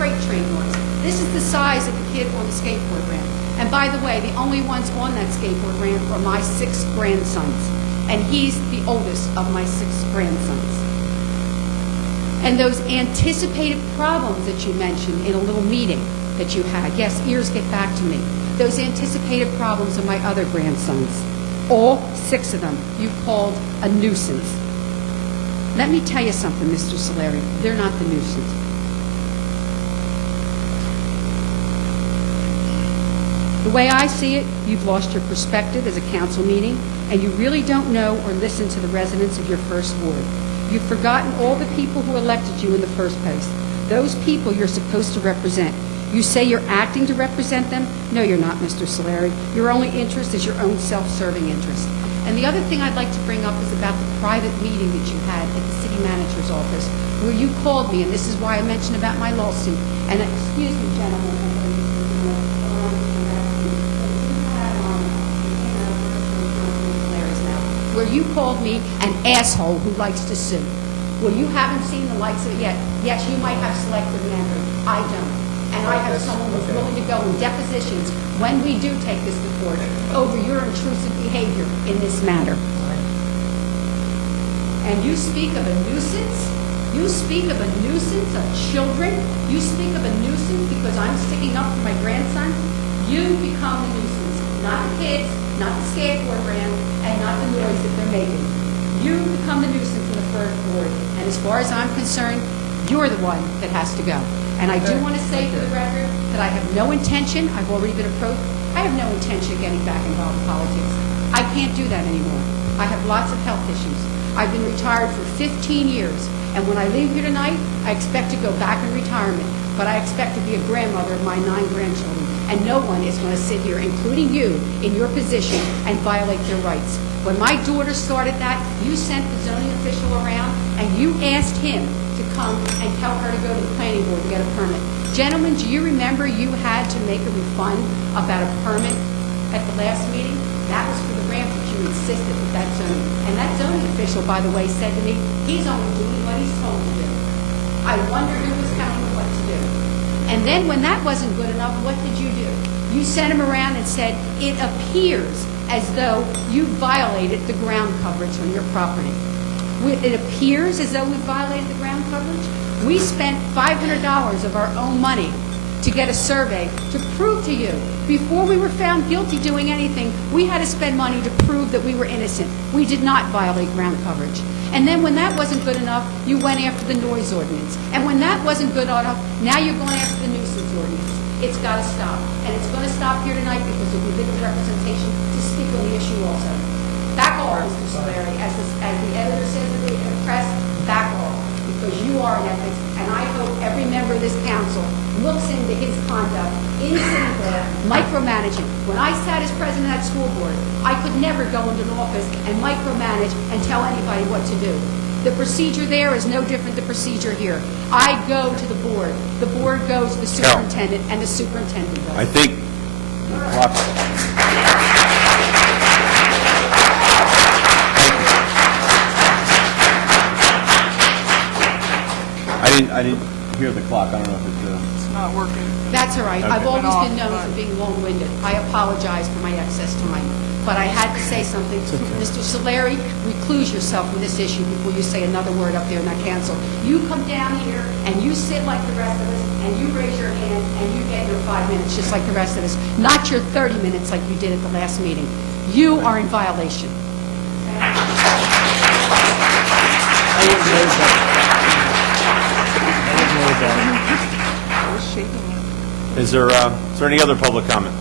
freight train noise. This is the size of the kid on the skateboard ramp. And by the way, the only ones on that skateboard ramp are my 6 grandsons. And he's the oldest of my 6 grandsons. And those anticipated problems that you mentioned in a little meeting that you had, yes, ears get back to me. Those anticipated problems of my other grandsons, all 6 of them, you called a nuisance. Let me tell you something, Mr. Solari, they're not the nuisance. The way I see it, you've lost your perspective as a council meeting, and you really don't know or listen to the residents of your first ward. You've forgotten all the people who elected you in the first place. Those people you're supposed to represent. You say you're acting to represent them. No, you're not, Mr. Solari. Your only interest is your own self-serving interest. And the other thing I'd like to bring up is about the private meeting that you had at the city manager's office, where you called me, and this is why I mentioned about my lawsuit. And excuse me, gentlemen. Where you called me an asshole who likes to sue. Well, you haven't seen the likes of it yet. Yes, you might have selective memory. I don't. And I have someone who's willing to go in depositions when we do take this to court over your intrusive behavior in this matter. And you speak of a nuisance? You speak of a nuisance of children? You speak of a nuisance because I'm sticking up for my grandson? You become the nuisance, not the kids, not the skateboard ramp, and not the noise that they're making. You become the nuisance in the first ward, and as far as I'm concerned, you're the one that has to go. And I do want to say for the record that I have no intention, I've already been approached, I have no intention of getting back involved in politics. I can't do that anymore. I have lots of health issues. I've been retired for 15 years, and when I leave here tonight, I expect to go back in retirement, but I expect to be a grandmother of my 9 grandchildren. And no one is going to sit here, including you, in your position and violate their rights. When my daughter started that, you sent the zoning official around and you asked him to come and tell her to go to the planning board to get a permit. Gentlemen, do you remember you had to make a refund about a permit at the last meeting? That was for the ramp that you insisted with that zoning. And that zoning official, by the way, said to me, he's only doing what he's told to do. I wonder who was telling him what to do. And then when that wasn't good enough, what did you do? You sent him around and said, it appears as though you violated the ground coverage on your property. It appears as though we violated the ground coverage. We spent $500 of our own money to get a survey to prove to you, before we were found guilty doing anything, we had to spend money to prove that we were innocent. We did not violate ground coverage. And then when that wasn't good enough, you went after the noise ordinance. And when that wasn't good enough, now you're going after the nuisance ordinance. It's got to stop. And it's going to stop here tonight because of your legal representation to speak on the issue also. Back off, Mr. Solari. As the editor says in the press, back off. Because you are an ethics, and I hope every member of this council looks into his conduct in City Hall, micromanaging. When I sat as president of that school board, I could never go into an office and micromanage and tell anybody what to do. The procedure there is no different than the procedure here. I go to the board goes to the superintendent, and the superintendent goes. I think I didn't hear the clock. I don't know if It's not working. That's all right. Okay. I've always been known for being long-winded. I apologize for my excess time. But I had to say something. Mr. Solari, recluse yourself from this issue before you say another word up there in that council. You come down here and you sit like the rest of us and you raise your hand and you get your 5 minutes just like the rest of us. Not your 30 minutes like you did at the last meeting. You are in violation. I was shaking you. is there any other public comment?